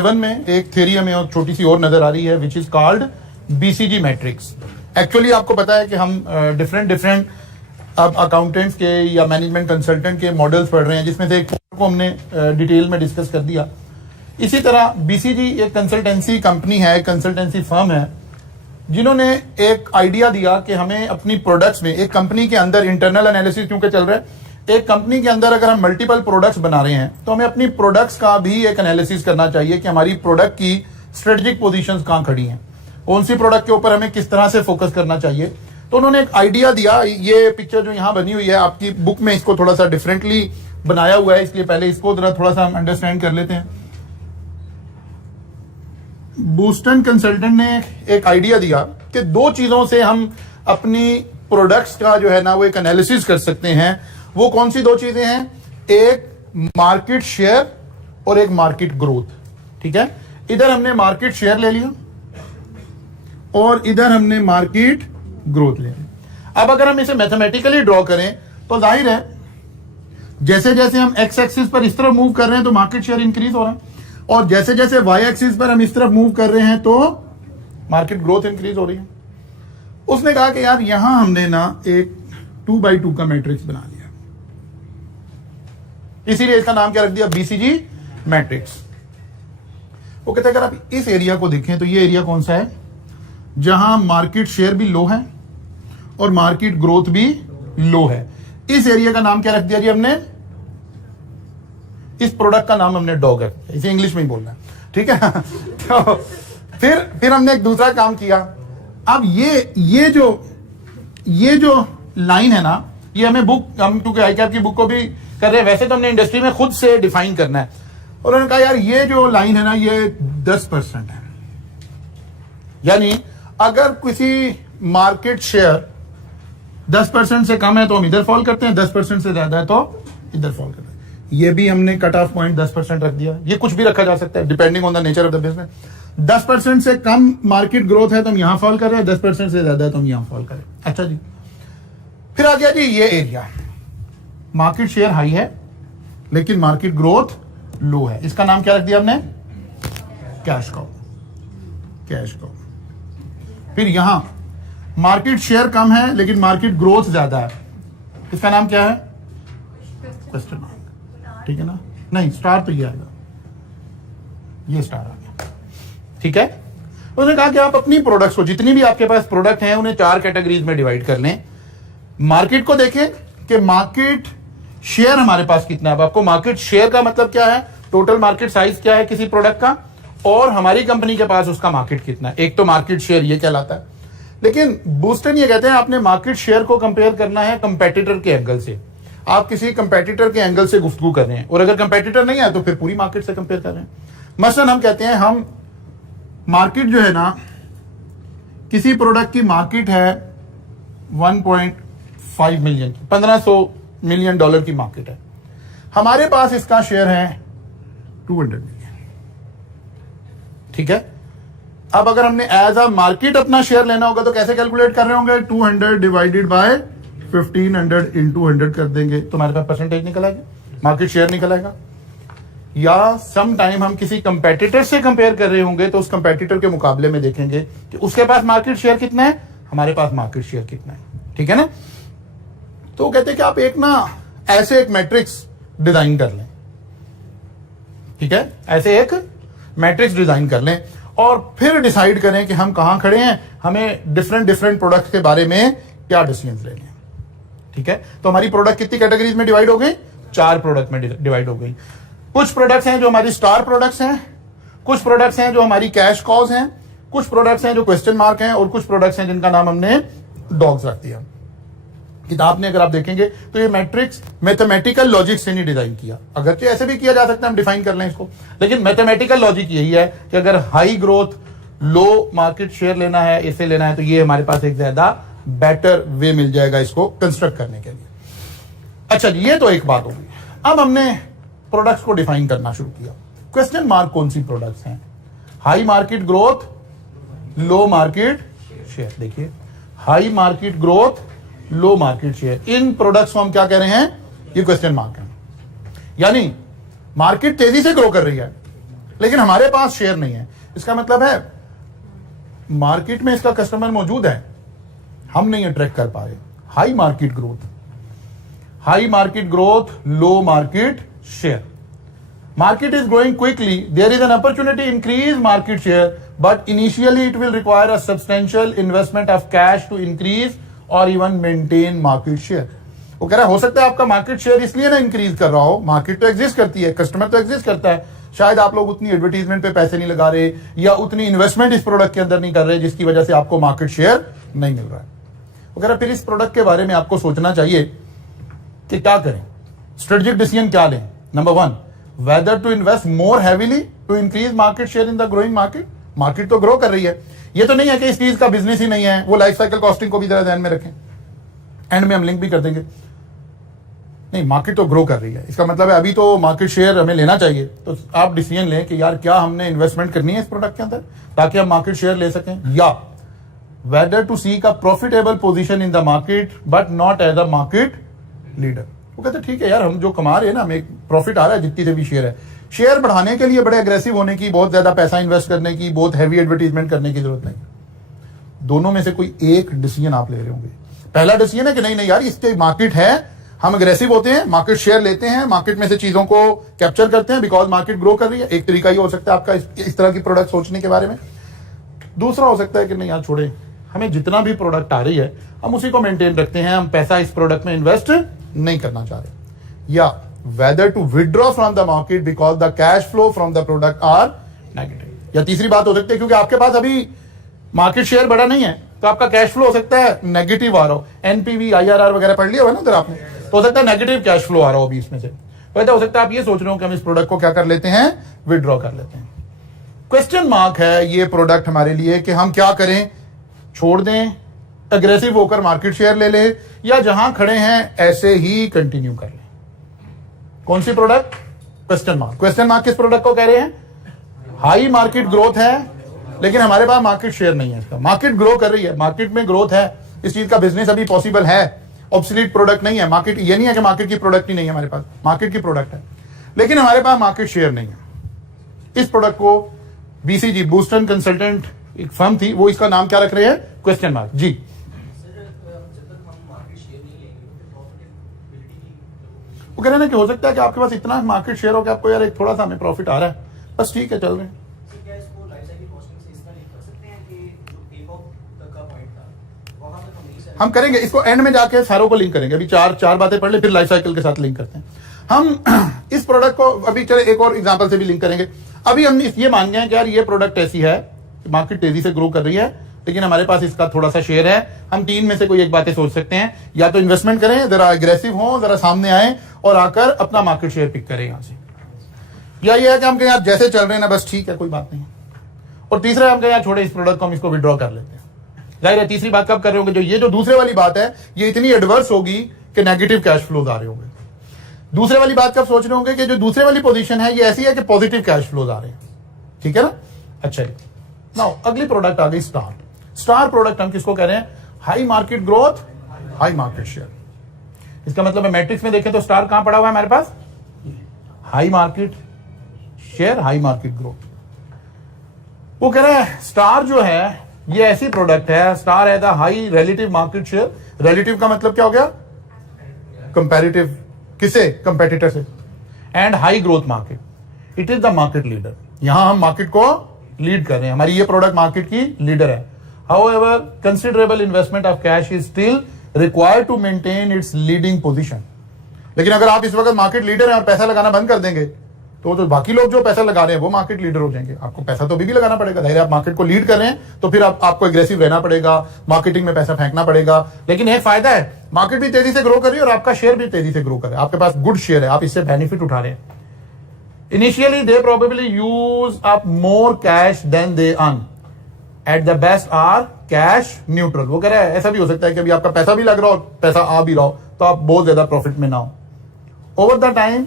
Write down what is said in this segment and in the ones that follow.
7 में एक थ्योरी हमें और छोटी सी और नजर आ रही है which is called BCG matrix. Actually आपको पता है कि हम डिफरेंट अब अकाउंटेंट्स के या मैनेजमेंट कंसल्टेंट के मॉडल्स पढ़ रहे हैं, जिसमें से एक को हमने डिटेल में डिस्कस कर दिया। इसी तरह बीसीजी एक कंसल्टेंसी कंपनी है, कंसल्टेंसी फर्म है, जिन्होंने एक आइडिया दिया कि हमें अपनी प्रोडक्ट्स में, एक कंपनी के अंदर इंटरनल एनालिसिस क्योंकि चल रहा है, एक कंपनी के अंदर अगर हम मल्टीपल प्रोडक्ट्स बना रहे हैं तो हमें अपनी प्रोडक्ट्स का भी एक एनालिसिस करना चाहिए कि हमारी प्रोडक्ट की स्ट्रेटेजिक पोजीशंस कहां खड़ी हैं, कौन सी प्रोडक्ट के ऊपर हमें किस तरह से फोकस करना चाहिए। तो उन्होंने एक आइडिया दिया। ये पिक्चर जो यहां बनी हुई है आपकी बुक में, इसको थोड़ा सा डिफरेंटली बनाया हुआ है, इसलिए पहले इसको थोड़ा सा हम अंडरस्टैंड कर लेते हैं। बूस्टन कंसल्टेंट ने एक आइडिया दिया कि दो चीजों से हम अपनी प्रोडक्ट्स का जो है ना वो एक एनालिसिस कर सकते हैं। वो कौन सी दो चीजें हैं? एक मार्केट शेयर और एक मार्केट ग्रोथ। ठीक है, इधर हमने मार्केट शेयर ले लिया और इधर हमने मार्केट ग्रोथ ले लिया। अब अगर हम इसे मैथमेटिकली ड्रॉ करें तो जाहिर है जैसे जैसे हम एक्स एक्सिस पर इस तरफ मूव कर रहे हैं तो मार्केट शेयर इंक्रीज हो रहा है, और जैसे जैसे वाई एक्सिस पर हम इस तरफ मूव कर रहे हैं तो मार्केट ग्रोथ इंक्रीज हो रही है। उसने कहा कि यार यहां हमने ना एक 2x2 का मैट्रिक्स बना लिया, इसीलिए इसका नाम क्या रख दिया? BCG matrix. वो कहते हैं अगर आप इस एरिया को देखें तो ये एरिया कौन सा है? जहां मार्केट शेयर भी लो है और मार्केट ग्रोथ भी लो है। इस एरिया का नाम क्या रख दिया जी हमने? इस प्रोडक्ट का नाम हमने डॉग रख दिया। इसे इंग्लिश में ही बोलना है, ठीक है। तो फिर हमने एक दूसरा काम किया। अब ये जो लाइन है ना, ये हमें हम क्योंकि आईकैप की बुक को भी कर रहे हैं, वैसे तो हमने इंडस्ट्री में खुद से डिफाइन करना है। और उन्होंने कहा यार ये जो लाइन है ना ये 10% है, यानी अगर किसी मार्केट शेयर 10% से कम है तो हम इधर फॉल करते हैं, 10% से ज्यादा है तो इधर फॉल करते हैं। ये भी हमने कट ऑफ पॉइंट 10% रख दिया। ये कुछ भी रखा जा सकता है depending on the nature of the business. 10% से कम मार्केट ग्रोथ है तो हम यहां फॉल कर रहे हैं, 10% से ज्यादा है तो हम यहां फॉल करें। अच्छा जी, फिर आ गया जी ये एरिया, मार्केट शेयर हाई है लेकिन मार्केट ग्रोथ लो है। इसका नाम क्या रख दिया हमने? Cash cow. Cash cow. फिर यहां मार्केट शेयर कम है लेकिन मार्केट ग्रोथ ज्यादा है, इसका नाम क्या है? Question mark. ठीक है ना? नहीं, स्टार तो ये आएगा, ये स्टार आ गया। ठीक है, उन्होंने कहा कि आप अपनी प्रोडक्ट्स को, जितनी भी आपके पास प्रोडक्ट हैं, उन्हें 4 कैटेगरीज में डिवाइड कर लें। मार्केट को देखें कि मार्केट शेयर हमारे पास कितना है। अब आपको मार्केट शेयर का मतलब क्या है? टोटल मार्केट साइज क्या है किसी प्रोडक्ट का, और हमारी कंपनी के पास उसका मार्केट कितना है। एक तो मार्केट शेयर ये कहलाता है। लेकिन बूस्टन ये कहते हैं आपने मार्केट शेयर को कंपेयर करना है कंपेटिटर के एंगल से। आप किसी कंपेटिटर के एंगल से गुफ्तगू कर रहे हैं, और अगर कंपेटिटर नहीं है तो फिर पूरी मार्केट से कंपेयर कर रहे हैं। मसलन हम कहते हैं हम मार्केट जो है ना, किसी प्रोडक्ट की मार्केट है 1.5 मिलियन की, $1500 मिलियन की मार्केट है। हमारे पास इसका शेयर है 200 मिलियन। ठीक है, अब अगर हमने एज अ मार्केट अपना शेयर लेना होगा तो कैसे कैलकुलेट कर रहे होंगे? 200 डिवाइडेड बाय 1500 इंटू 100 कर देंगे तो हमारे पास परसेंटेज निकल आएगा, मार्केट शेयर निकल आएगा। या सम टाइम हम किसी कंपेटिटर से कंपेयर कर रहे होंगे तो उस कंपेटिटर के मुकाबले में देखेंगे कि उसके पास मार्केट शेयर कितना है, हमारे पास मार्केट शेयर कितना है। ठीक है ना? तो कहते हैं कि आप ऐसे एक मैट्रिक्स डिजाइन कर लें। ठीक है, ऐसे एक मैट्रिक्स डिजाइन कर लें और फिर डिसाइड करें कि हम कहां खड़े हैं, हमें डिफरेंट प्रोडक्ट्स के बारे में क्या डिसीजंस लेने हैं। ठीक है, तो हमारी प्रोडक्ट कितनी कैटेगरीज में डिवाइड हो गई? 4 प्रोडक्ट में डिवाइड हो गई। कुछ प्रोडक्ट्स हैं जो हमारी स्टार प्रोडक्ट्स हैं, कुछ प्रोडक्ट्स हैं जो हमारी कैश कॉज हैं, कुछ प्रोडक्ट्स हैं जो क्वेश्चन मार्क हैं, और कुछ प्रोडक्ट्स हैं जिनका नाम हमने डॉग्स रख दिया। किताब में अगर आप देखेंगे तो ये मैट्रिक्स मैथमेटिकल लॉजिक से नहीं डिजाइन किया। अगर तो ऐसे भी किया जा सकता है, हम डिफाइन कर लें इसको, लेकिन मैथमेटिकल लॉजिक यही है कि अगर हाई ग्रोथ लो मार्केट शेयर लेना है, इसे लेना है, तो ये हमारे पास एक ज्यादा बेटर वे मिल जाएगा इसको कंस्ट्रक्ट करने के लिए। अच्छा, ये तो एक बात होगी। अब हमने प्रोडक्ट्स को डिफाइन करना शुरू किया। क्वेश्चन मार्क कौन सी प्रोडक्ट्स हैं? हाई मार्केट ग्रोथ, लो मार्केट शेयर। देखिए, हाई मार्केट ग्रोथ, लो मार्केट शेयर, इन प्रोडक्ट्स को हम क्या कह रहे हैं? ये क्वेश्चन मार्क है। यानी मार्केट तेजी से ग्रो कर रही है लेकिन हमारे पास शेयर नहीं है। इसका मतलब है मार्केट में इसका कस्टमर मौजूद है, हम नहीं अट्रैक्ट कर पा रहे। High market growth, low market share. Market is growing quickly. There is an opportunity to increase market share, but initially it will require a substantial investment of cash to increase or even maintain market share. वो कह रहा है हो सकता है आपका market share इसलिए ना इंक्रीज कर रहा हो, मार्केट तो एग्जिस्ट करती है, कस्टमर तो एग्जिस्ट करता है, शायद आप लोग उतनी एडवर्टीजमेंट पे पैसे नहीं लगा रहे या उतनी इन्वेस्टमेंट इस प्रोडक्ट के अंदर नहीं कर रहे जिसकी वजह से आपको मार्केट शेयर नहीं मिल रहा है। वो कह रहा है फिर इस प्रोडक्ट के बारे में आपको सोचना चाहिए कि क्या करें, स्ट्रेटेजिक डिसीजन क्या लें। Number 1, whether to invest more heavily to increase market share in the growing market। Market तो ग्रो कर रही है, ये तो नहीं है कि इस चीज का बिजनेस ही नहीं है। वो लाइफ साइकिल कॉस्टिंग को भी जरा ध्यान में रखें, एंड में हम लिंक भी कर देंगे। नहीं, मार्केट तो ग्रो कर रही है, इसका मतलब है अभी तो मार्केट शेयर हमें लेना चाहिए। तो आप डिसीजन लें कि यार क्या हमने इन्वेस्टमेंट करनी है इस प्रोडक्ट के अंदर ताकि हम मार्केट शेयर ले सकें, या whether to seek a profitable position in the market but not as a market leader। वो कहते ठीक है यार, हम जो कमा रहे हैं ना, हमें प्रॉफिट आ रहा है जितनी से भी शेयर है, शेयर बढ़ाने के लिए बड़े अग्रेसिव होने की, बहुत ज्यादा पैसा इन्वेस्ट करने की, बहुत हैवी एडवर्टीजमेंट करने की जरूरत नहीं। दोनों में से कोई एक डिसीजन आप ले रहे होंगे। पहला डिसीजन है कि नहीं नहीं यार, इसके मार्केट है, हम अग्रेसिव होते हैं, मार्केट शेयर लेते हैं, मार्केट में से चीजों को कैप्चर करते हैं बिकॉज मार्केट ग्रो कर रही है। एक तरीका ये हो सकता है आपका इस तरह की प्रोडक्ट सोचने के बारे में। दूसरा हो सकता है कि नहीं यार छोड़े, हमें जितना भी प्रोडक्ट आ रही है हम उसी को मेंटेन रखते हैं, हम पैसा इस प्रोडक्ट में इन्वेस्ट नहीं करना चाह रहे। या whether to withdraw from the market because the cash flow from the product are negative। या तीसरी बात हो सकती है क्योंकि आपके पास अभी मार्केट शेयर बड़ा नहीं है तो आपका कैश फ्लो हो सकता है नेगेटिव आ रहा हो। एनपीवी IRR वगैरह पढ़ लिया हुआ ना उधर आपने, तो हो सकता है नेगेटिव कैश फ्लो आ रहा हो अभी इसमें से। वैसे हो सकता है आप ये सोच रहे हो कि हम इस प्रोडक्ट को क्या कर लेते हैं, विड्रॉ कर लेते हैं। क्वेश्चन मार्क है ये प्रोडक्ट हमारे लिए कि हम क्या करें, छोड़ दें, अग्रेसिव होकर मार्केट शेयर ले लें, या जहां खड़े हैं ऐसे ही कंटिन्यू कर लें। कौन सी product? Question mark. Question mark किस प्रोडक्ट को कह रहे हैं? हाई मार्केट ग्रोथ है लेकिन हमारे पास मार्केट शेयर नहीं है इसका। मार्केट ग्रो कर रही है, मार्केट में ग्रोथ है, इस चीज का बिजनेस अभी पॉसिबल है, ऑब्सोलीट प्रोडक्ट नहीं है। मार्केट ये नहीं है कि मार्केट की प्रोडक्ट ही नहीं है, हमारे पास मार्केट की प्रोडक्ट है लेकिन हमारे पास मार्केट शेयर नहीं है। इस प्रोडक्ट को BCG बूस्टन कंसल्टेंट एक फर्म थी, वो इसका नाम क्या रख रहे हैं? Question mark. जी वो कह रहे हैं कि हो सकता है कि आपके पास इतना मार्केट शेयर हो कि आपको यार एक थोड़ा सा हमें प्रॉफिट आ रहा है, बस ठीक है चल रहे हैं। हम करेंगे इसको, एंड में जाके सारों को लिंक करेंगे। अभी चार बातें पढ़ ले फिर लाइफ साइकिल के साथ लिंक करते हैं। हम इस प्रोडक्ट को अभी चले एक और एग्जांपल से भी लिंक करेंगे। अभी हम ये मान गए कि यार ये प्रोडक्ट ऐसी है, मार्केट तेजी से ग्रो कर रही है लेकिन हमारे पास इसका थोड़ा सा शेयर है। हम तीन में से कोई एक बातें सोच सकते हैं, या तो इन्वेस्टमेंट करें, जरा अग्रेसिव हो, जरा सामने आए और आकर अपना मार्केट शेयर पिक करें यहां से, या ये है कि हम कहें यार जैसे चल रहे हैं ना बस ठीक है कोई बात नहीं। और तीसरा हम कहें यार छोड़े इस प्रोडक्ट को, हम इसको विड्रॉ कर लेते हैं। जाहिर है तीसरी बात कब कर रहे होंगे, जो ये जो दूसरे वाली बात है ये इतनी एडवर्स होगी कि नेगेटिव कैश फ्लोज आ रहे होंगे। दूसरे वाली बात कब सोच रहे होंगे कि जो दूसरे वाली पोजीशन है ये ऐसी है कि पॉजिटिव कैश फ्लोज आ रहे हैं। ठीक है ना? अच्छा जी, नाउ अगली प्रोडक्ट आ गई स्टार। स्टार प्रोडक्ट हम किसको कह रहे हैं? High market growth, high market share. इसका मतलब है मैट्रिक्स में देखें तो स्टार कहां पड़ा हुआ है हमारे पास? High market share, high market growth. वो कह रहे हैं स्टार जो है ये ऐसी प्रोडक्ट है, स्टार है the high relative market share. Relative का मतलब क्या हो गया? कंपैरेटिव, किसे? कंपेटिटर से। And high growth market, it is the market leader. यहां हम मार्केट को लीड कर रहे हैं, हमारी ये प्रोडक्ट मार्केट की लीडर है। However considerable investment of cash is still required to maintain its leading position. लेकिन अगर आप इस वक्त मार्केट लीडर हैं और पैसा लगाना बंद कर देंगे तो बाकी लोग जो पैसा लगा रहे हैं वो मार्केट लीडर हो जाएंगे। आपको पैसा तो अभी भी लगाना पड़ेगा, धैर्य आप मार्केट को लीड कर रहे हैं तो फिर आपको एग्रेसिव रहना पड़ेगा, मार्केटिंग में पैसा फेंकना पड़ेगा। लेकिन यह फायदा है, मार्केट भी तेजी से ग्रो कर रही है और आपका शेयर भी तेजी से ग्रो कर रहा है, आपके पास गुड शेयर है, आप इससे बेनिफिट उठा रहे हैं। Initially they probably use up more cash than they earn, at the best are cash neutral. वो कह रहे हैं ऐसा भी हो सकता है कि अभी आपका पैसा भी लग रहा हो, पैसा आ भी रहा हो, तो आप बहुत ज्यादा प्रॉफिट में ना हो। Over the time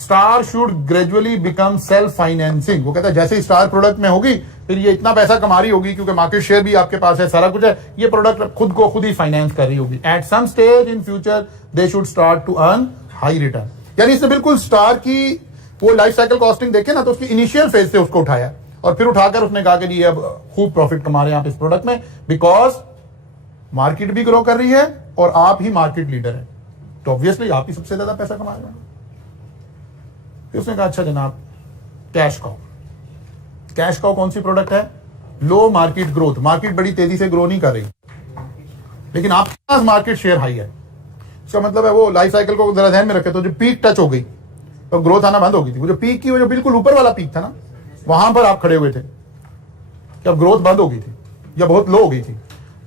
star should gradually become self financing. वो कहता है जैसे स्टार प्रोडक्ट में होगी फिर ये इतना पैसा कमा रही होगी क्योंकि मार्केट शेयर भी आपके पास है, सारा कुछ है, ये प्रोडक्ट खुद को खुद ही फाइनेंस कर रही होगी। At some stage in future they should start to earn high return. यानी इसने बिल्कुल स्टार की वो लाइफ साइकिल कॉस्टिंग देखे ना, तो उसकी इनिशियल फेज से उसको उठाया और फिर उठाकर उसने कहा कि जी अब खूब प्रॉफिट कमा रहे हैं आप इस प्रोडक्ट में, बिकॉज मार्केट भी ग्रो कर रही है और आप ही मार्केट लीडर है, तो ऑब्वियसली आप ही सबसे ज्यादा पैसा कमा रहे हैं। फिर उसने कहा अच्छा जनाब, कैश काउ। कैश काउ कौन सी प्रोडक्ट है? लो मार्केट ग्रोथ, मार्केट बड़ी तेजी से ग्रो नहीं कर रही, लेकिन आपके पास मार्केट शेयर हाई है। इसका मतलब है वो लाइफ साइकिल को जरा ध्यान में रखे, तो जो पीक टच हो गई तो ग्रोथ आना बंद हो गई थी। वो जो पीक की, वो जो बिल्कुल ऊपर वाला पीक था ना, वहां पर आप खड़े हुए थे कि अब ग्रोथ बंद हो गई थी या बहुत लो हो गई थी,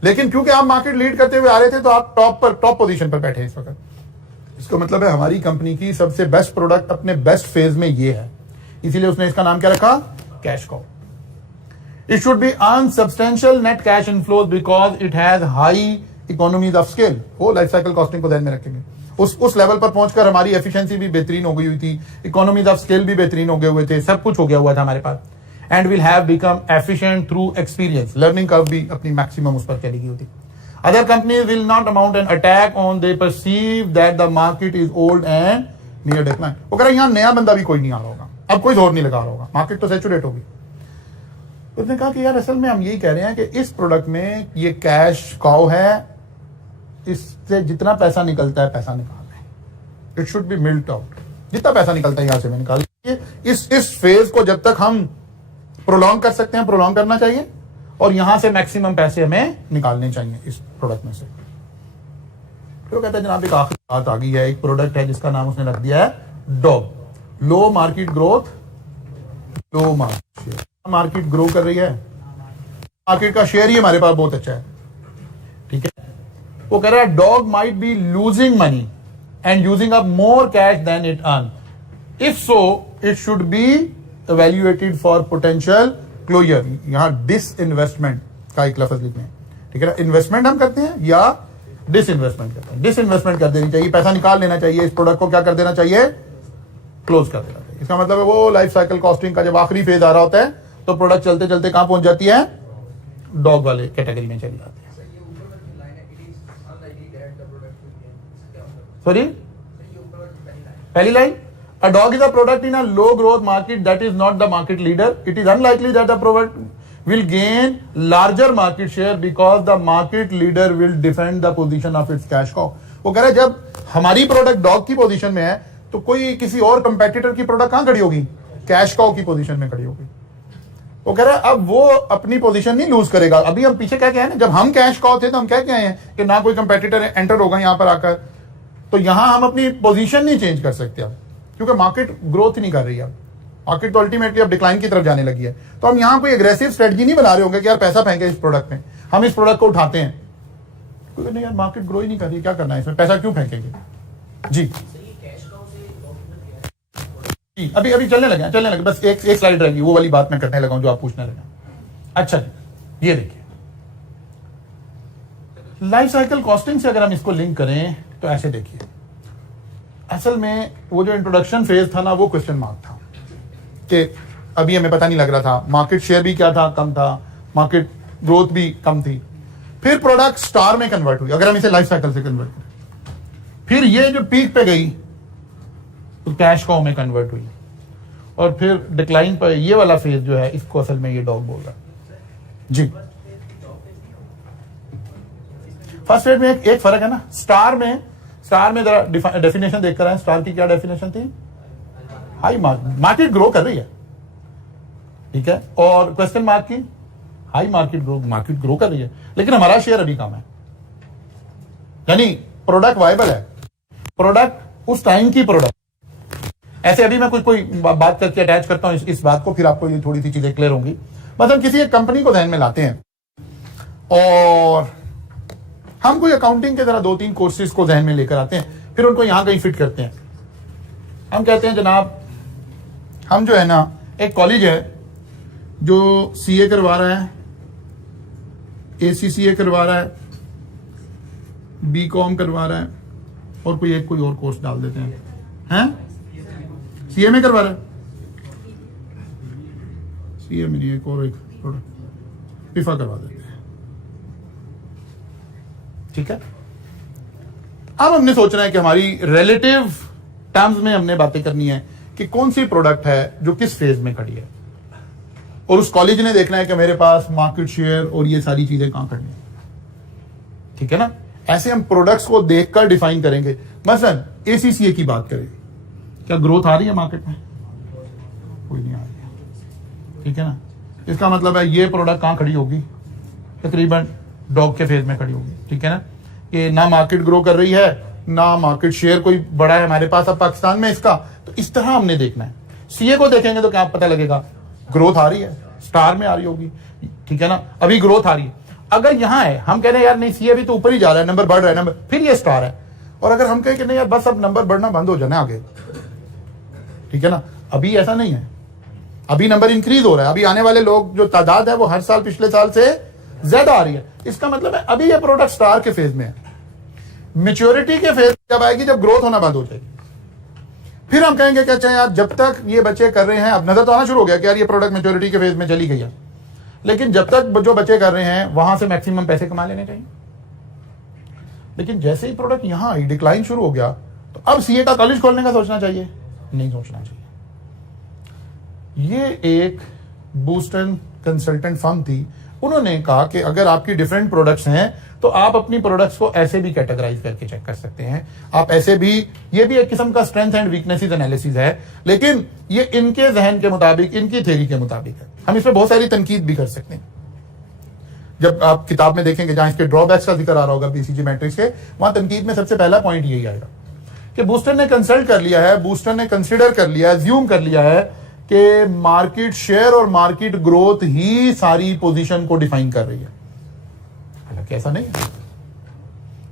लेकिन क्योंकि आप मार्केट लीड करते हुए आ रहे थे तो आप टॉप पोजीशन पर बैठे इस वक्त। इसका मतलब है हमारी कंपनी की सबसे बेस्ट प्रोडक्ट अपने बेस्ट फेज में ये है, इसीलिए उसने इसका नाम क्या रखा? Cash cow. It should B unsubstantial net cash inflows because it has high economies of scale. वो लाइफ साइकिल कॉस्टिंग को ध्यान में रखेंगे। उस लेवल पर पहुंचकर हमारी एफिशिएंसी भी बेहतरीन हो गई हुई थी, इकोनॉमीज ऑफ स्केल भी बेहतरीन हो गए हुए थे, सब कुछ हो गया हुआ था हमारे पास। And will have become efficient through experience, learning curve भी अपनी मैक्सिमम उस पर चली गई होती। Other companies will not mount an attack on they perceive that the market is old and near decline। वो कह रहा है यहाँ नया बंदा भी कोई नहीं आ रहा होगा, अब कोई जोर नहीं लगा रहा होगा, मार्केट तो सैचुरेट होगी। उसने कहा कि यार असल में हम यही कह रहे हैं कि इस प्रोडक्ट में ये कैश काउ है, इससे जितना पैसा निकलता है पैसा निकाल लें, इट शुड बी मिल्ट आउट। जितना पैसा निकलता है यहां से में निकाल, इस फेज को जब तक हम प्रोलॉन्ग कर सकते हैं प्रोलॉन्ग करना चाहिए, और यहां से मैक्सिमम पैसे हमें निकालने चाहिए इस प्रोडक्ट में से। फिर वो कहता है जनाब एक आखिरी बात आ गई है, एक प्रोडक्ट है जिसका नाम उसने रख दिया है डॉग। लो मार्केट ग्रोथ, लो मार्केट शेयर। मार्केट ग्रो कर रही है, मार्केट का शेयर ही हमारे पास बहुत अच्छा है, ठीक है। वो कह रहा है dog might be losing money and using up more cash than it earn, if so it should be evaluated for potential closure. यहां डिस इन्वेस्टमेंट का एक लफ्ज लिखते हैं, ठीक है ना। इन्वेस्टमेंट हम करते हैं या डिस इन्वेस्टमेंट करते हैं? डिस इन्वेस्टमेंट कर देनी चाहिए, पैसा निकाल लेना चाहिए, इस प्रोडक्ट को क्या कर देना चाहिए? क्लोज कर देना चाहिए। इसका मतलब है वो लाइफ साइकिल कॉस्टिंग का जब आखिरी फेज आ रहा होता है तो प्रोडक्ट चलते चलते कहां पहुंच जाती है? डॉग वाले कैटेगरी में चली जाती है। सॉरी, पहली line, a dog is a product in a low growth market that is not the market leader. It is unlikely that the product will gain larger market share because the market leader will defend the position of its cash cow। वो कह रहा है जब हमारी product dog की position में है तो कोई किसी और कंपेटिटर की प्रोडक्ट कहां खड़ी होगी? कैश काउ की पोजीशन में खड़ी होगी। वो कह रहा है अब वो अपनी पोजीशन नहीं लूज करेगा। अभी हम पीछे क्या कह ना, जब हम कैश काउ थे तो हम क्या कह हैं कि ना कोई कंपेटिटर एंटर होगा यहां पर आकर, तो यहां हम अपनी पोजीशन नहीं चेंज कर सकते अब, क्योंकि मार्केट ग्रोथ ही नहीं कर रही है। मार्केट तो अल्टीमेटली अब डिक्लाइन की तरफ जाने लगी है। तो हम यहां कोई एग्रेसिव स्ट्रेटजी नहीं बना रहे होंगे कि यार पैसा फेंके इस प्रोडक्ट में, हम इस प्रोडक्ट को उठाते हैं, क्योंकि नहीं यार मार्केट ग्रो ही नहीं कर रही, क्या करना है इसमें, पैसा क्यों फेंकेंगे। जी अभी चलने लगे बस एक स्लाइड रहेगी, वो वाली बात मैं करने लगा हूं जो आप पूछने लगे। अच्छा जी, ये देखिए लाइफ साइकिल कॉस्टिंग से अगर हम इसको लिंक करें तो ऐसे देखिए, असल में वो जो इंट्रोडक्शन फेज था ना, वो क्वेश्चन मार्क था कि अभी हमें पता नहीं लग रहा था, मार्केट शेयर भी क्या था, कम था, मार्केट ग्रोथ भी कम थी। फिर प्रोडक्ट स्टार में कन्वर्ट हुई, अगर हम इसे लाइफ साइकिल से कन्वर्ट करें, फिर ये जो पीक पे गई तो कैश काउ में कन्वर्ट हुई, और फिर डिक्लाइन पर ये वाला फेज जो है इसको असल में ये डॉग बोल रहा है। जी फर्स्ट फेज में एक फर्क है ना, स्टार में जरा डेफिनेशन देखकर आए, स्टार की क्या डेफिनेशन थी? हाई मार्केट ग्रो कर रही है, ठीक है, और क्वेश्चन मार्क की हाई मार्केट ग्रो कर रही है, लेकिन हमारा शेयर अभी कम है, यानी प्रोडक्ट वायबल है, प्रोडक्ट उस टाइम की प्रोडक्ट। ऐसे अभी मैं कोई बात करके अटैच करता हूं इस बात को, फिर आपको ये थोड़ी सी चीजें क्लियर होंगी। मतलब किसी एक कंपनी को ध्यान में लाते हैं और हम कोई अकाउंटिंग के जरा 2-3 कोर्सेज को ध्यान में लेकर आते हैं, फिर उनको यहां कहीं फिट करते हैं। हम कहते हैं जनाब हम जो है ना, एक कॉलेज है जो सीए करवा रहा है, एसीसीए करवा रहा है, बीकॉम करवा रहा है, और कोई और कोर्स डाल देते हैं सीएमए करवा रहा है, सीएमए नहीं एक पिफा करवा देते हैं, ठीक है। अब हमने सोचना है कि हमारी रिलेटिव टर्म्स में हमने बातें करनी है कि कौन सी प्रोडक्ट है जो किस फेज में खड़ी है, और उस कॉलेज ने देखना है कि मेरे पास मार्केट शेयर और ये सारी चीजें कहां खड़ी है। ठीक है ना, ऐसे हम प्रोडक्ट्स को देखकर डिफाइन करेंगे। मसलन एसीसीए की बात करें, क्या ग्रोथ आ रही है मार्केट में? कोई नहीं आ रही है। ठीक है ना, इसका मतलब है ये प्रोडक्ट कहां खड़ी होगी? तकरीबन डॉग के फेज में खड़ी होगी। ठीक है ना, कि ना मार्केट ग्रो कर रही है, ना मार्केट शेयर कोई बड़ा है हमारे पास अब पाकिस्तान में इसका। तो इस तरह हमने देखना है। सीए को देखेंगे तो क्या पता लगेगा? ग्रोथ आ रही है, स्टार में आ रही होगी। ठीक है ना, अभी ग्रोथ आ रही है। अगर यहां है, हम कह रहे हैं यार नहीं सीए भी तो ऊपर ही जा रहा है, नंबर बढ़ रहा है, नंबर, फिर ये स्टार है। और अगर हम कहें कि नहीं यार बस अब नंबर बढ़ना बंद हो जाना आगे, ठीक है ना, अभी ऐसा नहीं है, अभी नंबर इंक्रीज हो रहा है। अभी आने वाले लोग जो तादाद है वो हर साल पिछले साल से ज्यादा आ रही है। इसका मतलब है अभी ये प्रोडक्ट स्टार के फेज में है। मैच्योरिटी के फेज जब आएगी, जब ग्रोथ होना बंद हो जाएगी, फिर हम कहेंगे कि अच्छा यार जब तक ये बच्चे कर रहे हैं, अब नजर तो आना शुरू हो गया कि यार ये प्रोडक्ट मैच्योरिटी के फेज में चली गई है, लेकिन जब तक जो बच्चे कर रहे हैं वहां से मैक्सिमम पैसे कमा लेने चाहिए। लेकिन जैसे ही प्रोडक्ट यहां आई, डिक्लाइन शुरू हो गया, तो अब सीए का कॉलेज खोलने का सोचना चाहिए? नहीं सोचना चाहिए। ये एक बूस्टन कंसल्टेंट फर्म थी, उन्होंने कहा कि अगर आपकी डिफरेंट प्रोडक्ट्स हैं तो आप अपनी प्रोडक्ट्स को ऐसे भी कैटेगराइज करके चेक कर सकते हैं। आप ऐसे भी, ये भी एक किस्म का स्ट्रेंथ एंड वीकनेसेस एनालिसिस है, लेकिन ये इनके जहन के मुताबिक, इनकी थ्योरी के मुताबिक है। हम इसमें बहुत सारी तनकीद भी कर सकते हैं। जब आप किताब में देखेंगे जहां इसके ड्रॉबैक्स का जिक्र आ रहा होगा बीसीजी मैट्रिक्स के, वहां तनकीद में सबसे पहला पॉइंट यही आएगा कि बूस्टर ने कंसल्ट कर लिया है, बूस्टर ने कंसिडर कर लिया है, अज्यूम कर लिया है कि मार्केट शेयर और मार्केट ग्रोथ ही सारी पोजीशन को डिफाइन कर रही है। हालांकि ऐसा नहीं है।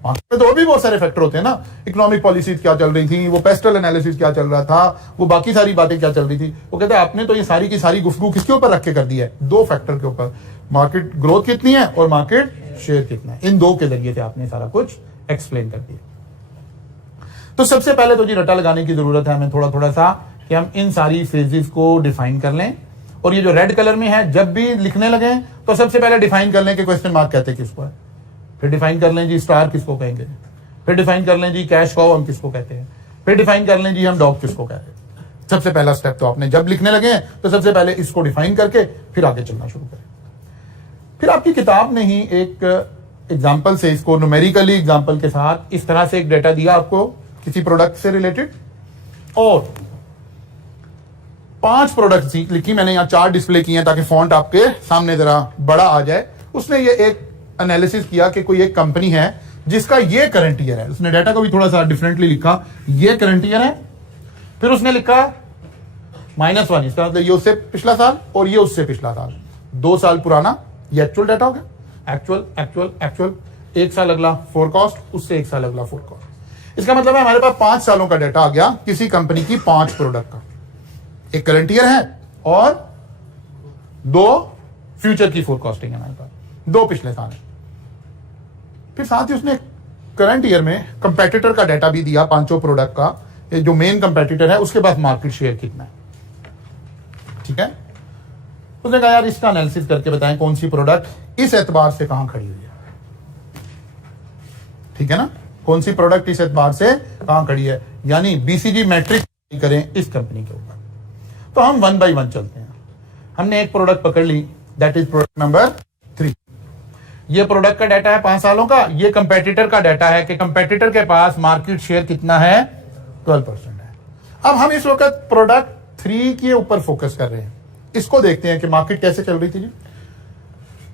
मार्केट में तो और भी बहुत सारे फैक्टर होते हैं ना, इकोनॉमिक पॉलिसीज क्या चल रही थी, वो पेस्टल एनालिसिस क्या चल रहा था, वो बाकी सारी बातें क्या चल रही थी। वो कहते हैं आपने तो ये सारी की सारी गुफ्तगू किसके ऊपर रख के कर दी है? दो फैक्टर के ऊपर, मार्केट ग्रोथ कितनी है और मार्केट शेयर कितना है। इन दो के जरिए से आपने सारा कुछ एक्सप्लेन कर दिया। तो सबसे पहले तो जी रटा लगाने की जरूरत है हमें थोड़ा थोड़ा सा, कि हम इन सारी फेजेस को डिफाइन कर लें। और ये जो रेड कलर में है, जब भी लिखने लगे तो सबसे पहले डिफाइन कर लें कि क्वेश्चन मार्क कहते किसको है, फिर डिफाइन कर लें जी स्टार किसको कहेंगे, फिर डिफाइन कर लें जी कैश काउ हम किसको कहते हैं, फिर डिफाइन कर लें जी हम डॉग किसको कहते हैं। सबसे पहला स्टेप तो आपने जब लिखने लगे तो सबसे पहले इसको डिफाइन करके फिर आगे चलना शुरू करें। फिर आपकी किताब ने ही एक एग्जाम्पल से, इसको न्यूमेरिकली एग्जाम्पल के साथ इस तरह से एक डेटा दिया आपको किसी प्रोडक्ट से रिलेटेड, और 5 प्रोडक्ट लिखी मैंने, यहां 4 डिस्प्ले किए हैं ताकि फॉन्ट आपके सामने जरा बड़ा आ जाए। उसने ये एक एनालिसिस किया कि कोई एक कंपनी है जिसका ये करंट ईयर है, उसने डाटा को भी थोड़ा सा डिफरेंटली लिखा, ये करंट ईयर है, फिर उसने लिखा -1, इसका मतलब ये उससे पिछला साल और ये उससे पिछला साल, 2 साल पुराना, ये एक्चुअल डाटा हो गया, एक्चुअल एक्चुअल एक्चुअल, 1 साल अगला फोरकास्ट, उससे 1 साल अगला फोरकास्ट। इसका मतलब है हमारे पास 5 सालों का डाटा आ गया किसी कंपनी की 5 प्रोडक्ट का। एक करंट ईयर है और 2 फ्यूचर की फोरकास्टिंग है हमारे पास, 2 पिछले साल है। फिर साथ ही उसने करंट ईयर में कंपेटिटर का डाटा भी दिया, 5 प्रोडक्ट का, जो मेन कंपेटिटर है उसके पास मार्केट शेयर कितना है। ठीक है, उसने कहा यार इसका एनालिसिस करके बताएं कौन सी प्रोडक्ट इस एतबार से कहां खड़ी हुई है। ठीक है ना, कौन सी प्रोडक्ट इस एतबार से कहां खड़ी है, यानी बीसीजी मैट्रिक्स करें इस कंपनी के ऊपर। तो हम 1 बाय 1 चलते हैं। हमने एक प्रोडक्ट पकड़ ली, दैट इज प्रोडक्ट नंबर 3। ये प्रोडक्ट का डाटा है 5 सालों का, ये कंपेटिटर का डाटा है कि कंपेटिटर के पास मार्केट शेयर कितना है, 12% है। अब हम इस वक्त प्रोडक्ट 3 के ऊपर फोकस कर रहे हैं। इसको देखते हैं कि मार्केट कैसे चल रही थी जी।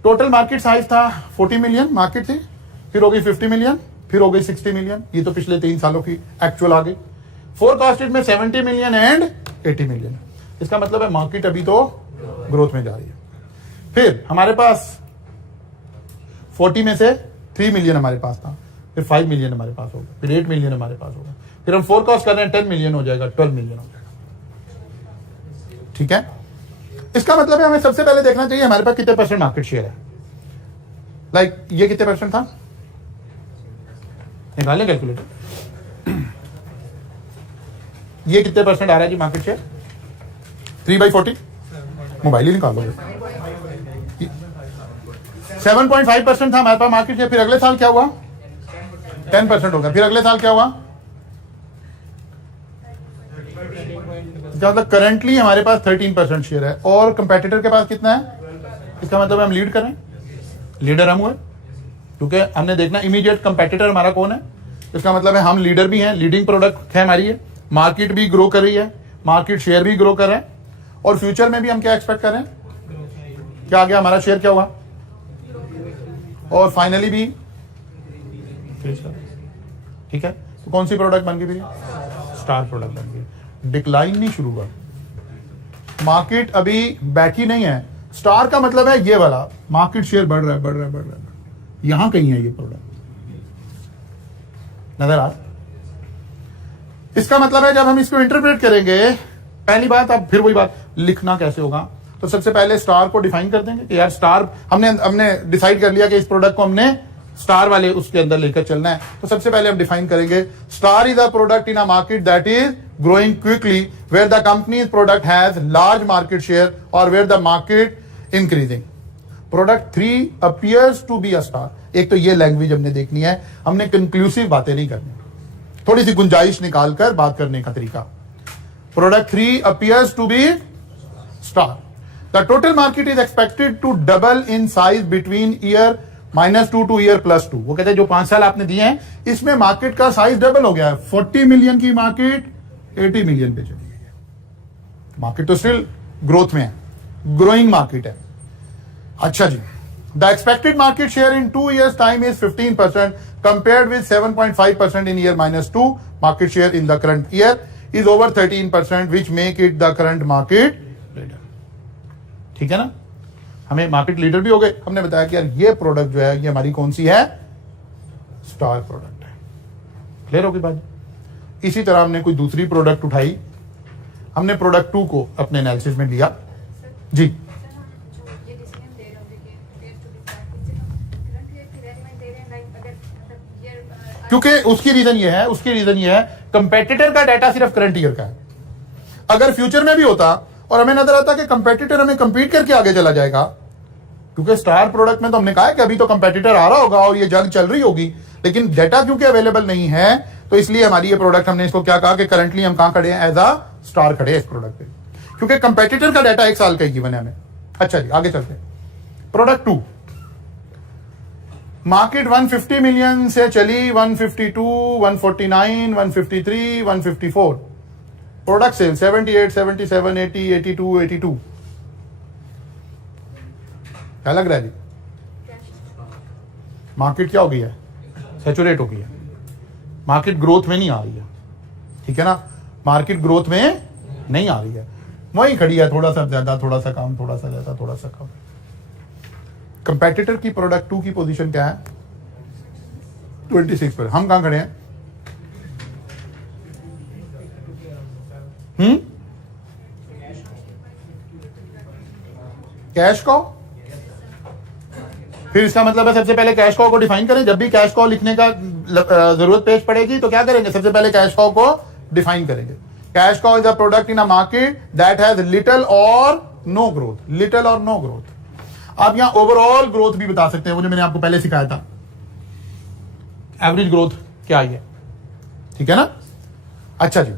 टोटल मार्केट साइज था 40 मिलियन मार्केट थी, फिर हो गई 50 मिलियन, फिर हो गई 60 मिलियन, ये तो पिछले 3 सालों की एक्चुअल आ गई। फोरकास्टेड में 70 मिलियन एंड 80 मिलियन। इसका मतलब है मार्केट अभी तो ग्रोथ में जा रही है। फिर हमारे पास 40 में से 3 मिलियन हमारे पास था, फिर 5 मिलियन हमारे पास होगा, फिर 8 मिलियन हमारे पास होगा, फिर हम फोरकास्ट कर रहे हैं 10 मिलियन हो जाएगा, 12 मिलियन हो जाएगा। ठीक है, इसका मतलब है हमें सबसे पहले देखना चाहिए हमारे पास कितने % मार्केट शेयर है। लाइक ये कितने % था, निकालें कैलकुलेटर, ये कितने % आ रहा है जी मार्केट शेयर, 3/40, मोबाइल ही निकाल लो। 7.5% था हमारे पास मार्केट शेयर। फिर अगले साल क्या हुआ, 10% हो गया। फिर अगले साल क्या हुआ, इसका मतलब करंटली हमारे पास 13% शेयर है और कंपेटिटर के पास कितना है? इसका मतलब हम लीड करें, लीडर हम हुए, क्योंकि हमने देखना इमीडिएट कंपेटिटर हमारा कौन है। इसका मतलब है हम लीडर भी हैं, लीडिंग प्रोडक्ट है हमारी है, मार्केट भी ग्रो कर रही है, मार्केट शेयर भी ग्रो कर रहा है और फ्यूचर में भी हम क्या एक्सपेक्ट कर रहे हैं? क्या आ गया हमारा शेयर, क्या हुआ और फाइनली भी ठीक है। तो कौन सी प्रोडक्ट बन गई भैया? स्टार प्रोडक्ट बन गई। डिक्लाइन नहीं शुरू हुआ, मार्केट अभी बैठी नहीं है। स्टार का मतलब है ये वाला, मार्केट शेयर बढ़ रहा है, बढ़ रहा है, बढ़ रहा है, यहां कहीं है ये प्रोडक्ट, नजर आ। इसका मतलब है जब हम इसको इंटरप्रेट करेंगे, पहली बात, अब फिर वही बात, लिखना कैसे होगा? तो सबसे पहले स्टार को डिफाइन कर देंगे कि यार स्टार हमने डिसाइड कर लिया कि इस प्रोडक्ट को हमने स्टार वाले उसके अंदर लेकर चलना है। तो सबसे पहले हम डिफाइन करेंगे star is a product in a market that is growing quickly where the companies product has large market share और where the market increasing. Product 3 appears to be a star. एक तो ये लैंग्वेज हमने देखनी है, हमने conclusive बातें नहीं करनी, थोड़ी सी गुंजाइश निकालकर बात करने का तरीका। Product 3 appears to be star. The total market is expected to double in size between year -2 to year +2। वो कहते हैं जो 5 साल आपने दिए हैं इसमें मार्केट का साइज डबल हो गया है। 40 मिलियन की मार्केट 80 मिलियन पे चली गई है। मार्केट तो स्टिल ग्रोथ में है, ग्रोइंग मार्केट है। अच्छा जी, the expected market share in 2 years time is 15% compared with 7.5% in year -2। Market share in the current year is over 13% which make it the current market leader. ठीक है ना, हमें market leader भी हो गए। हमने बताया कि यार ये प्रोडक्ट जो है ये हमारी कौन सी है? स्टार प्रोडक्ट है। क्लियर होगी बात? इसी तरह हमने कोई दूसरी प्रोडक्ट उठाई, हमने प्रोडक्ट 2 को अपने एनालिसिस में लिया जी। क्योंकि उसकी रीजन ये है कंपेटिटर का डाटा सिर्फ करंट ईयर का है। अगर फ्यूचर में भी होता और हमें नजर आता कि कंपेटिटर हमें कंपीट करके आगे चला जाएगा, क्योंकि स्टार प्रोडक्ट में तो हमने कहा है कि अभी तो कंपेटिटर आ रहा होगा और ये जंग चल रही होगी, लेकिन डाटा क्योंकि अवेलेबल नहीं है तो इसलिए हमारी ये प्रोडक्ट, हमने इसको क्या कहा कि करंटली हम कहां खड़े हैं? एज अ स्टार खड़े हैं इस प्रोडक्ट पे, क्योंकि कंपेटिटर का डाटा 1 साल का ही गिवन है हमें। अच्छा जी, आगे चलते हैं। प्रोडक्ट 2, मार्केट 150 मिलियन से चली 152, 149, 153, 154। Product sale 78, 77, 80, 82, 82। क्या लग रहा है जी? मार्केट क्या हो गई है? सैचुरेट हो गई है। मार्केट ग्रोथ में नहीं आ रही है। ठीक है ना, मार्केट ग्रोथ में नहीं आ रही है, वहीं खड़ी है, थोड़ा सा ज्यादा, थोड़ा सा कम, थोड़ा सा ज्यादा, थोड़ा सा कम। कंपेटिटर की प्रोडक्ट 2 की पोजीशन क्या है? 26 पर। हम कहां खड़े हैं? कैश कॉ। फिर इसका मतलब है सबसे पहले कैश कॉ को डिफाइन करें। जब भी कैश कॉ लिखने का जरूरत पेश पड़ेगी तो क्या करेंगे? सबसे पहले कैश कॉ को डिफाइन करेंगे। कैश कॉ is a product in a market that has little और नो ग्रोथ। लिटिल और नो ग्रोथ। आप यहां ओवरऑल ग्रोथ भी बता सकते हैं, वो जो मैंने आपको पहले सिखाया था, एवरेज ग्रोथ क्या है। ठीक है ना। अच्छा जी,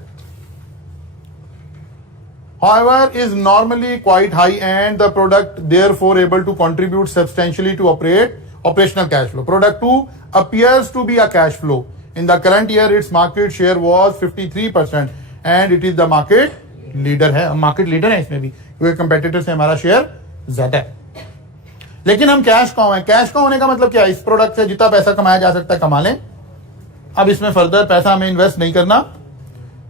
however is normally quite high and the product therefore able to contribute substantially to operational cash flow. Product 2 appears to be a cash flow. In the current year its market share was 53% and it is the market leader है। हम market leader है इसमें भी, क्योंकि competitor से हमारा share ज्यादा है। लेकिन हम कैश कॉ हैं। कैश कॉ होने का मतलब क्या है? इस प्रोडक्ट से जितना पैसा कमाया जा सकता है कमा लें, अब इसमें फर्दर पैसा हमें इन्वेस्ट नहीं करना।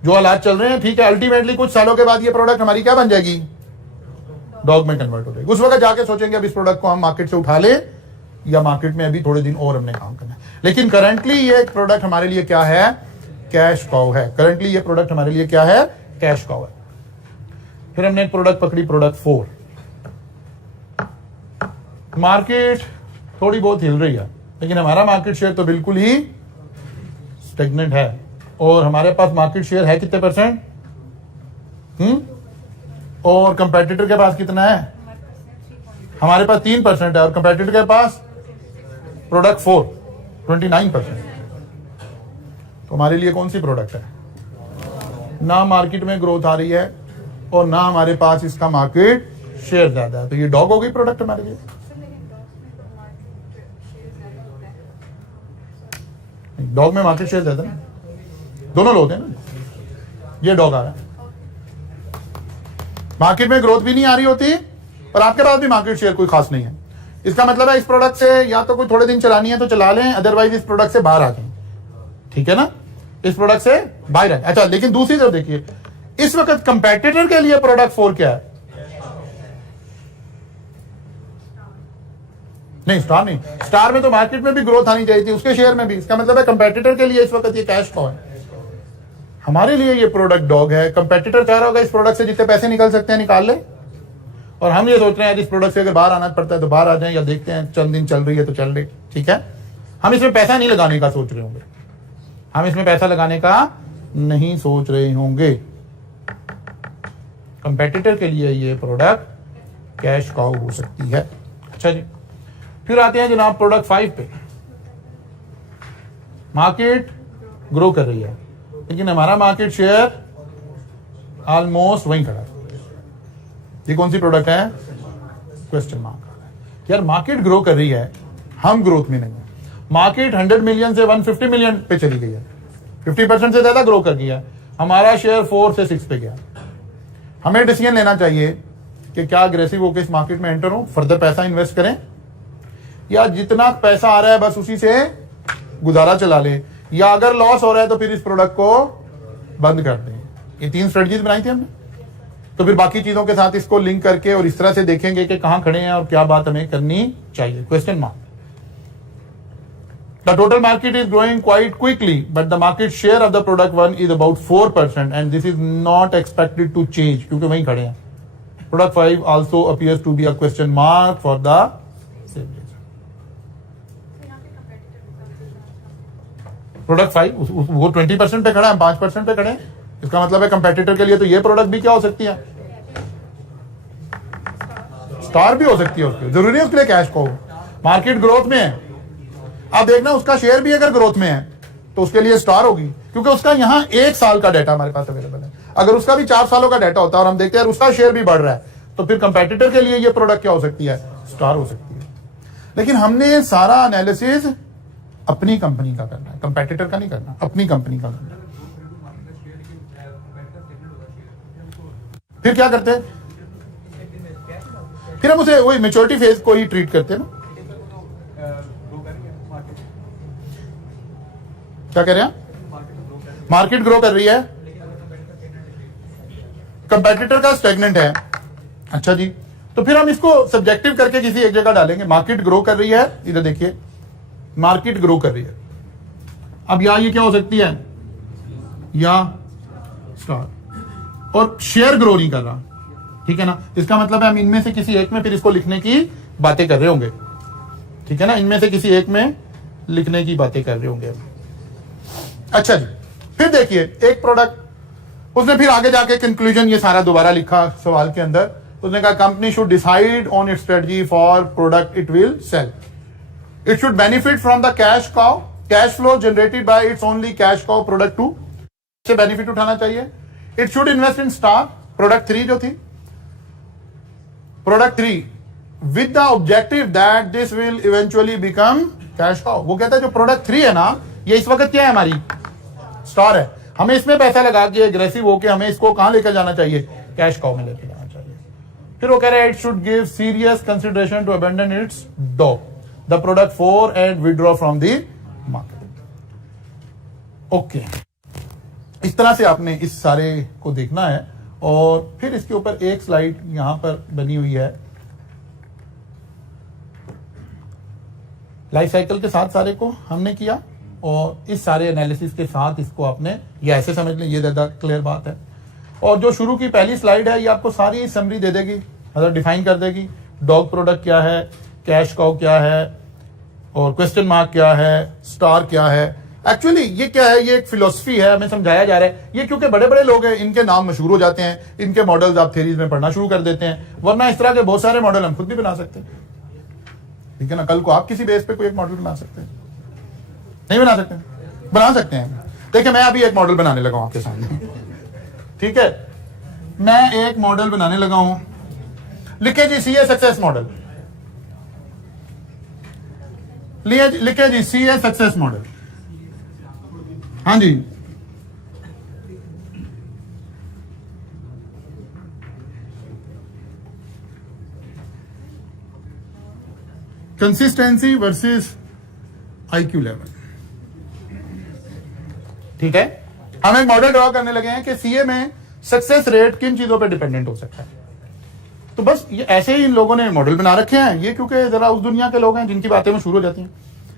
जो हालात चल रहे हैं, ठीक है, अल्टीमेटली कुछ सालों के बाद ये प्रोडक्ट हमारी क्या बन जाएगी? डॉग में कन्वर्ट हो जाएगी। उस वक्त जाके सोचेंगे अब इस प्रोडक्ट को हम मार्केट से उठा ले या मार्केट में अभी थोड़े दिन और हमने काम करना है। लेकिन करंटली ये प्रोडक्ट हमारे लिए क्या है? कैश कॉ है। करंटली ये प्रोडक्ट हमारे लिए क्या है? कैश कॉ है। फिर हमने एक प्रोडक्ट पकड़ी, प्रोडक्ट 4। मार्केट थोड़ी बहुत हिल रही है, लेकिन हमारा मार्केट शेयर तो बिल्कुल ही स्टेगनेंट है। और हमारे पास मार्केट शेयर है कितने परसेंट? और कंपेटिटर के पास कितना है? हमारे पास 3% है और कंपेटिटर के पास प्रोडक्ट 4 29%। तो हमारे लिए कौन सी प्रोडक्ट है? ना मार्केट में ग्रोथ आ रही है, और ना हमारे पास इसका मार्केट शेयर ज्यादा है, तो ये डॉग हो गई प्रोडक्ट हमारे लिए। डॉग में मार्केट शेयर ज्यादा है, दोनों लोग हैं ना, ये डॉग आ रहा है। मार्केट में ग्रोथ भी नहीं आ रही होती और आपके पास भी मार्केट शेयर कोई खास नहीं है। इसका मतलब है इस प्रोडक्ट से या तो कोई थोड़े दिन चलानी है तो चला लें, अदरवाइज इस प्रोडक्ट से बाहर आ जाए। ठीक है ना, इस प्रोडक्ट से बाहर है। अच्छा, लेकिन दूसरी तरफ देखिए, इस वक्त कंपेटिटर के लिए प्रोडक्ट 4 क्या है? नहीं, स्टार नहीं, स्टार में तो मार्केट में भी ग्रोथ आनी चाहिए थी, उसके शेयर में भी। इसका मतलब है कंपेटिटर के लिए इस वक्त ये कैश कॉ है, हमारे लिए ये प्रोडक्ट डॉग है। कंपेटिटर चाह रहा होगा इस प्रोडक्ट से जितने पैसे निकल सकते हैं निकाल ले, और हम ये सोच रहे हैं इस प्रोडक्ट से अगर बाहर आना पड़ता है तो बाहर आ जाए, या देखते हैं चंद दिन चल रही है तो चल रही। ठीक है, हम इसमें पैसा नहीं लगाने का सोच रहे होंगे, हम इसमें पैसा लगाने का नहीं सोच रहे होंगे। कंपेटिटर के लिए ये प्रोडक्ट कैश काउ हो सकती है। अच्छा जी, फिर आते हैं जनाब प्रोडक्ट 5 पे। मार्केट ग्रो कर रही है लेकिन हमारा मार्केट शेयर ऑलमोस्ट वहीं खड़ा है। ये कौन सी प्रोडक्ट है? Question mark. यार मार्केट ग्रो कर रही है, हम ग्रोथ में नहीं है। मार्केट 100 मिलियन से 150 मिलियन पे चली गई है, 50% से ज्यादा ग्रो कर गया। हमारा शेयर 4 से 6 पे गया। हमें डिसीजन लेना चाहिए कि क्या अग्रेसिव होकर इस मार्केट में एंटर हो, फर्दर पैसा इन्वेस्ट करें, या जितना पैसा आ रहा है बस उसी से गुजारा चला ले, या अगर लॉस हो रहा है तो फिर इस प्रोडक्ट को बंद कर दें। ये 3 स्ट्रेटजीज बनाई थी हमने, तो फिर बाकी चीजों के साथ इसको लिंक करके और इस तरह से देखेंगे कि कहां खड़े हैं और क्या बात हमें करनी चाहिए। Question mark. The total market is growing quite quickly, but the market share of the product 1 is about 4%, and this is not expected to change क्योंकि वहीं खड़े हैं। Product 5 also appears to be a question mark for the same reason. Product 5 वो 20% पे खड़ा है, हम 5% पे खड़े हैं। इसका मतलब है कंपेटिटर के लिए तो ये प्रोडक्ट भी क्या हो सकती है? स्टार भी हो सकती है। उसके जरूरी है उसके लिए कैश को। मार्केट ग्रोथ में है, आप देखना उसका शेयर भी अगर ग्रोथ में है तो उसके लिए स्टार होगी, क्योंकि उसका यहां 1 साल का डाटा हमारे पास अवेलेबल है। अगर उसका भी 4 सालों का डाटा होता है और हम देखते हैं उसका शेयर भी बढ़ रहा है, तो फिर कंपेटिटर के लिए ये प्रोडक्ट क्या हो सकती है? स्टार हो सकती है। लेकिन हमने सारा एनालिसिस अपनी कंपनी का करना है, कंपेटिटर का नहीं करना, अपनी कंपनी का करना है। फिर क्या करते हैं? फिर हम उसे वही मैच्योरिटी फेज को ही ट्रीट करते हैं ना। क्या कह रहे हैं? मार्केट ग्रो कर रही है, कंपेटिटर का स्टेगनेंट है। अच्छा जी, तो फिर हम इसको सब्जेक्टिव करके किसी एक जगह डालेंगे। मार्केट ग्रो कर रही है, इधर देखिए, मार्केट ग्रो कर रही है। अब या ये क्या हो सकती है? या स्टार, और शेयर ग्रो नहीं कर रहा। ठीक है ना, इसका मतलब है हम इनमें से किसी एक में फिर इसको लिखने की बातें कर रहे होंगे। ठीक है ना, इनमें से किसी एक में लिखने की बातें कर रहे होंगे। अच्छा जी, फिर देखिए एक प्रोडक्ट, उसने फिर आगे जाके कंक्लूजन ये सारा दोबारा लिखा सवाल के अंदर। उसने कहा company should decide on its strategy for product it will sell. It should benefit from the cash cow, cash flow generated by its only cash cow product 2 से बेनिफिट उठाना चाहिए। It should invest in star, product 3 जो थी, product 3 with the objective that this will eventually become cash cow. वो कहता है जो product 3 है ना, ये इस वक्त क्या है? हमारी स्टार है। हमें इसमें पैसा लगा के एग्रेसिव होके हमें इसको कहां लेकर जाना चाहिए? कैश काउ में लेकर जाना चाहिए। फिर वो कह रहे हैं it should give serious consideration to abandon its dog the product 4 and withdraw from the market. Okay, इस तरह से आपने इस सारे को देखना है। और फिर इसके ऊपर एक स्लाइड यहां पर बनी हुई है, लाइफ साइकिल के साथ सारे को हमने किया, और इस सारे एनालिसिस के साथ इसको आपने ये ऐसे समझ लें, ये ज्यादा क्लियर बात है। और जो शुरू की पहली स्लाइड है ये आपको सारी समरी दे देगी, मतलब डिफाइन कर देगी डॉग प्रोडक्ट क्या है, कैश काउ क्या है, और क्वेश्चन मार्क क्या है, स्टार क्या है। एक्चुअली ये क्या है? ये एक फिलोसफी है, हमें समझाया जा रहा है। ये क्योंकि बड़े बड़े लोग हैं, इनके नाम मशहूर हो जाते हैं, इनके मॉडल्स आप थ्योरीज में पढ़ना शुरू कर देते हैं, वरना इस तरह के बहुत सारे मॉडल हम खुद भी बना सकते हैं। ठीक है ना, कल को आप किसी बेस पे कोई एक मॉडल बना सकते हैं, नहीं बना सकते? बना सकते हैं। देखिए मैं अभी एक मॉडल बनाने लगा हूं आपके सामने। ठीक है, मैं एक मॉडल बनाने लगा हूं, लिखे जी सीए सक्सेस मॉडल, लिखे जी सीए सक्सेस मॉडल। हाँ जी, कंसिस्टेंसी वर्सेस आईक्यू लेवल। ठीक है, हम एक मॉडल ड्रॉ करने लगे हैं कि सीए में सक्सेस रेट किन चीजों पे डिपेंडेंट हो सकता है। तो बस ये ऐसे ही इन लोगों ने मॉडल बना रखे हैं, ये क्योंकि जरा उस दुनिया के लोग हैं जिनकी बातें मशहूर हो जाती हैं।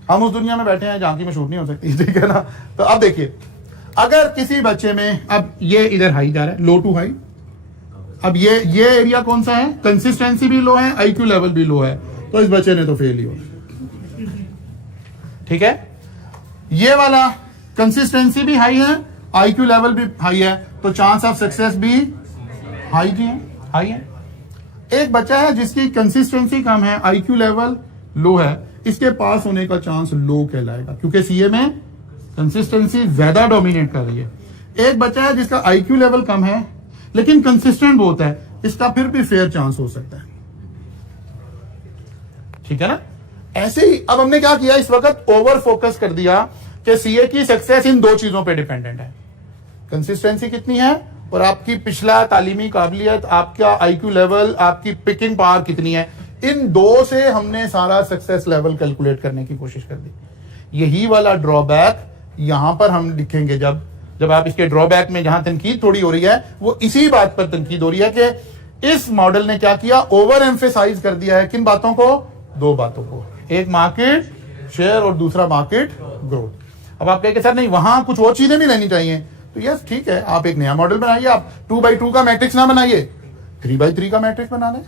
हम उस दुनिया में बैठे हैं जहां की मशहूर नहीं हो सकती, ठीक है ना। तो अब देखिए, अगर किसी बच्चे में, अब ये इधर हाई जा रहा है, लो टू हाई, अब ये एरिया कौन सा है, कंसिस्टेंसी भी लो है, आईक्यू लेवल भी लो है, तो इस बच्चे ने तो फेल ही हो। ठीक है, ये वाला कंसिस्टेंसी भी हाई है, आईक्यू लेवल भी हाई है, तो चांस ऑफ सक्सेस भी हाई जी है, हाई है। एक बच्चा है जिसकी कंसिस्टेंसी कम है, आईक्यू लेवल लो है, इसके पास होने का चांस लो कहलाएगा, क्योंकि सीए में कंसिस्टेंसी ज्यादा डोमिनेट कर रही है। एक बच्चा है जिसका आईक्यू लेवल कम है लेकिन कंसिस्टेंट बहुत है, इसका फिर भी फेयर चांस हो सकता है। ठीक है ना। ऐसे ही अब हमने क्या किया, इस वक्त ओवर फोकस कर दिया कि सीए की सक्सेस इन दो चीजों पे डिपेंडेंट है, कंसिस्टेंसी कितनी है और आपकी पिछला तालीमी काबिलियत, आपका आईक्यू लेवल, आपकी पिकिंग पावर कितनी है। इन दो से हमने सारा सक्सेस लेवल कैलकुलेट करने की कोशिश कर दी। यही वाला ड्रॉबैक यहां पर हम लिखेंगे, जब आप इसके ड्रॉबैक में जहां तनकीद थोड़ी हो रही है, वो इसी बात पर तनकीद हो रही है कि इस मॉडल ने क्या किया, ओवर एम्फेसाइज कर दिया है किन बातों को, दो बातों को, एक मार्केट शेयर और दूसरा मार्केट ग्रोथ। अब आप कहेंगे सर नहीं, वहां कुछ और चीजें भी रहनी चाहिए, तो यस ठीक है, आप एक नया मॉडल बनाइए, आप 2x2 का मैट्रिक्स ना बनाइए, 3x3 का मैट्रिक्स बना लें,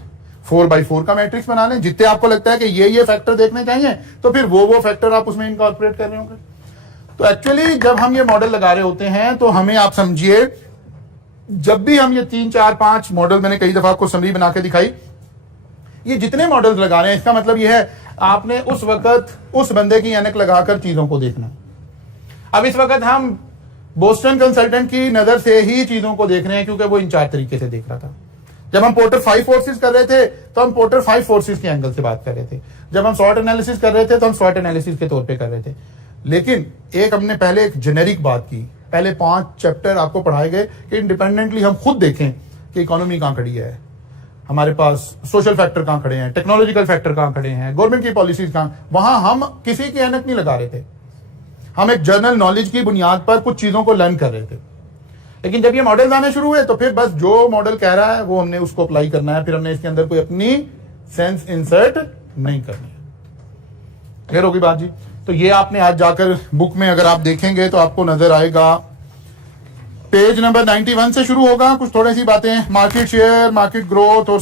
4x4 का मैट्रिक्स बना लें। जितने आपको लगता है कि ये फैक्टर देखने चाहिए, तो फिर वो फैक्टर आप उसमें इनकॉर्पोरेट कर रहे होंगे। तो एक्चुअली जब हम ये मॉडल लगा रहे होते हैं, तो हमें आप समझिए, जब भी हम ये 3, 4, 5 मॉडल, मैंने कई दफा आपको समरी बना के दिखाई, ये जितने मॉडल्स लगा रहे हैं, इसका मतलब ये है आपने उस वक्त उस बंदे की ऐनक लगाकर चीजों को देखना। अब इस वक्त हम बोस्टन कंसल्टेंट की नजर से ही चीजों को देख रहे हैं, क्योंकि वो इन 4 तरीके से देख रहा था। जब हम पोर्टर 5 फोर्सेस कर रहे थे, तो हम पोर्टर 5 फोर्सेस के एंगल से बात कर रहे थे। जब हम स्वॉट एनालिसिस कर रहे थे, तो हम स्वॉट एनालिसिस के तौर पे कर रहे थे। लेकिन एक हमने पहले एक जेनेरिक बात की, पहले 5 चैप्टर आपको पढ़ाए गए कि इंडिपेंडेंटली हम खुद देखें कि इकोनॉमी कहां खड़ी है, हमारे पास सोशल फैक्टर कहां खड़े हैं, टेक्नोलॉजिकल फैक्टर कहां खड़े हैं, गवर्नमेंट की पॉलिसीज कहां। वहां हम किसी की ऐनक नहीं लगा रहे थे, हम एक जनरल नॉलेज की बुनियाद पर कुछ चीजों को लर्न कर रहे थे। लेकिन जब ये मॉडल आने शुरू हुए, तो फिर बस जो मॉडल कह रहा है वो हमने उसको अप्लाई करना है, फिर हमने इसके अंदर कोई अपनी सेंस इंसर्ट नहीं करनी है। क्लियर होगी बात जी। तो ये आपने आज जाकर बुक में अगर आप देखेंगे तो आपको नजर आएगा, पेज नंबर 91 से शुरू होगा, कुछ थोड़ी सी बातें, मार्केट शेयर, मार्केट ग्रोथ, और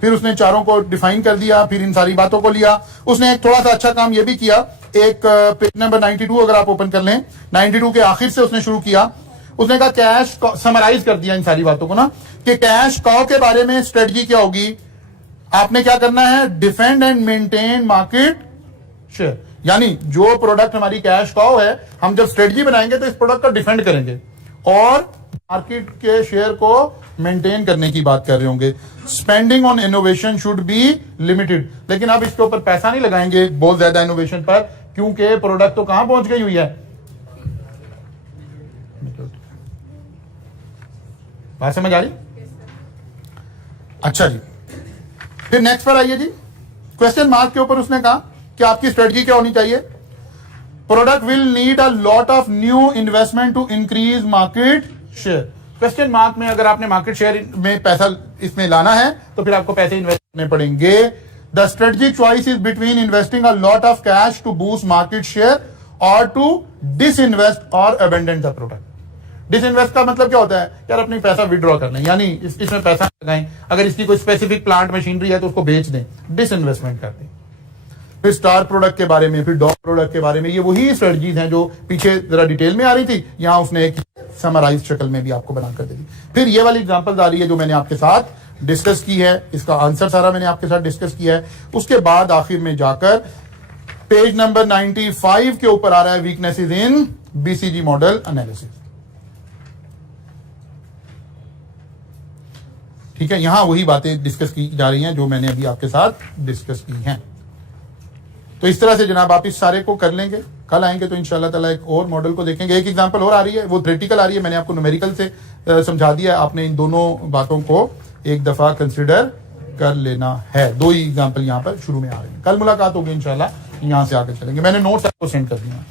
फिर उसने चारों को डिफाइन कर दिया, फिर इन सारी बातों को लिया। उसने एक थोड़ा सा अच्छा काम ये भी किया, एक पेज नंबर 92 अगर आप ओपन कर लें, 92 के आखिर से उसने शुरू किया। उसने कहा कैश, समराइज कर दिया इन सारी बातों को ना, कि कैश काउ के बारे में स्ट्रेटजी क्या होगी। आपने क्या करना है, defend and maintain market share, यानी जो प्रोडक्ट हमारी कैश काउ है, हम जब स्ट्रेटजी बनाएंगे तो इस प्रोडक्ट को डिफेंड करेंगे और मार्केट के शेयर को मेंटेन करने की बात कर रहे होंगे। Spending on innovation should be limited, लेकिन अब इसके ऊपर पैसा नहीं लगाएंगे बहुत ज्यादा इनोवेशन पर, क्योंकि प्रोडक्ट तो कहां पहुंच गई हुई है। बात समझ आ रही? अच्छा जी, फिर नेक्स्ट पर आइए जी। क्वेश्चन मार्क के ऊपर उसने कहा कि आपकी स्ट्रेटजी क्या होनी चाहिए। Product will need a lot of new investment to increase market share. Question mark में अगर आपने मार्केट शेयर में पैसा इसमें लाना है, तो फिर आपको पैसे इन्वेस्ट करने पड़ेंगे। The strategic choice is between investing a lot of cash to boost market share or to disinvest or abandon the product. Disinvest का मतलब क्या होता है, यार अपनी पैसा विड्रॉ कर लें, यानी इसमें पैसा लगाएं, अगर इसकी कोई स्पेसिफिक प्लांट मशीनरी है तो उसको बेच दें, डिसइन्वेस्टमेंट कर दें। फिर स्टार प्रोडक्ट के बारे में, फिर डॉग प्रोडक्ट के बारे में, ये वही स्ट्रेटजीज हैं जो पीछे जरा डिटेल में आ रही थी, यहां उसने एक समराइज शक्ल में भी आपको बनाकर दे दी। फिर ये वाली एग्जांपल आ रही है जो मैंने आपके साथ डिस्कस की है, इसका आंसर सारा मैंने आपके साथ डिस्कस किया है। उसके बाद आखिर में जाकर पेज नंबर 95 के ऊपर आ रहा है वीकनेसेस इन बीसीजी मॉडल एनालिसिस। ठीक है, यहां वही बातें डिस्कस की जा रही हैं जो मैंने अभी आपके साथ डिस्कस की हैं। तो इस तरह से जनाब आप इस सारे को कर लेंगे। कल आएंगे तो इंशाल्लाह ताला एक और मॉडल को देखेंगे। एक एग्जांपल और आ रही है, वो थ्योरेटिकल आ रही है, मैंने आपको न्यूमेरिकल से समझा दिया। आपने इन दोनों बातों को एक दफा कंसिडर कर लेना है। दो ही एग्जांपल यहाँ पर शुरू में आ रहे हैं। कल मुलाकात होगी इंशाल्लाह, यहाँ से आकर चलेंगे। मैंने नोट्स आपको सेंड कर दिया।